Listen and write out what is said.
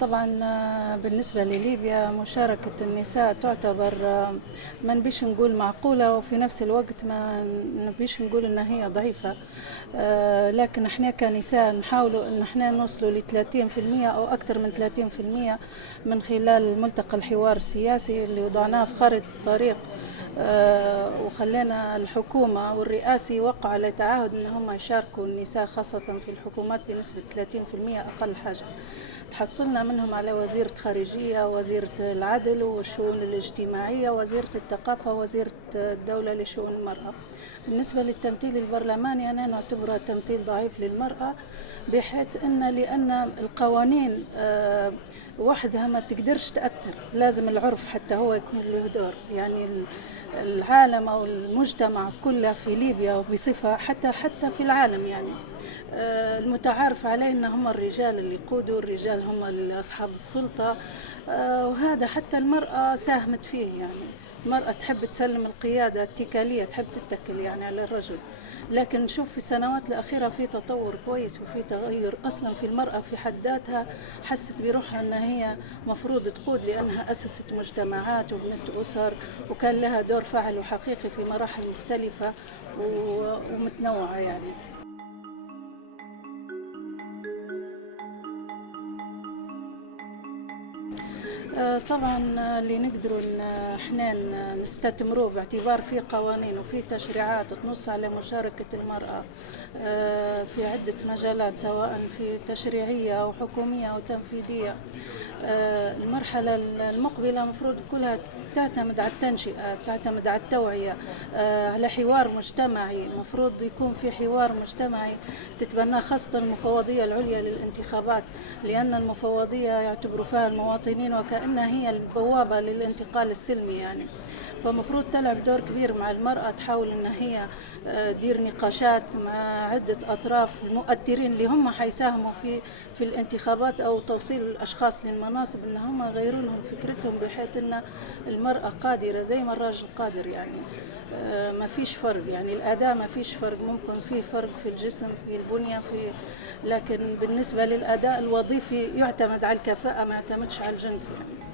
طبعا، بالنسبة لليبيا مشاركة النساء تعتبر ما نبيش نقول معقولة، وفي نفس الوقت ما نبيش نقول إن هي ضعيفة. لكن احنا كنساء نحاولوا إن احنا نوصلوا ل 30% أو أكثر من 30% من خلال ملتقى الحوار السياسي اللي وضعناه في خارطة طريق. وخلينا الحكومة والرئاسي يوقعوا على تعهد أن هم يشاركوا النساء خاصة في الحكومات بنسبة 30% أقل حاجة. تحصلنا منهم على وزيرة خارجية، وزيرة العدل والشؤون الاجتماعية، وزيرة الثقافة، وزيرة الدولة لشؤون المرأة. بالنسبة للتمثيل البرلماني أنا نعتبره تمثيل ضعيف للمرأة، بحيث لأن القوانين وحدها ما تقدرش تأثر، لازم العرف حتى هو يكون له دور. يعني العالم أو المجتمع كله في ليبيا وبصفة حتى في العالم، يعني المتعارف عليه أن هم الرجال اللي يقودوا، الرجال هم اللي أصحاب السلطة. وهذا حتى المرأة ساهمت فيه، يعني المرأة تحب تسلم القيادة اتكالية، تحب تتكل يعني على الرجل. لكن نشوف في السنوات الأخيرة في تطور كويس وفي تغير أصلا في المرأة في حد ذاتها، حست بروحها أنها هي مفروض تقود، لأنها أسست مجتمعات وبنت أسر، وكان لها دور فاعل وحقيقي في مراحل مختلفة ومتنوعة يعني. طبعا، اللي نقدروا احنا نستثمروه باعتبار في قوانين وفي تشريعات تنص على مشاركة المرأة في عدة مجالات، سواء في تشريعية أو حكومية أو تنفيذية. المرحلة المقبلة مفروض كلها تعتمد على التنشئة، تعتمد على التوعية، على حوار مجتمعي. مفروض يكون في حوار مجتمعي تتبناه خاصة المفوضية العليا للانتخابات، لأن المفوضية يعتبروا فيها المواطنين وكأنها هي البوابة للانتقال السلمي يعني. فمفروض تلعب دور كبير مع المرأة، تحاول أن هي دير نقاشات مع عدة أطراف المؤثرين اللي هم حيساهموا في الانتخابات أو توصيل الأشخاص للمناصب، أن هم يغيروا لهم فكرتهم، بحيث أن المرأة قادرة زي ما الراجل قادر يعني. ما فيش فرق، يعني الأداء ما فيش فرق، ممكن فيه فرق في الجسم، في البنية، لكن بالنسبة للأداء الوظيفي يعتمد على الكفاءة، ما يعتمدش على الجنس يعني.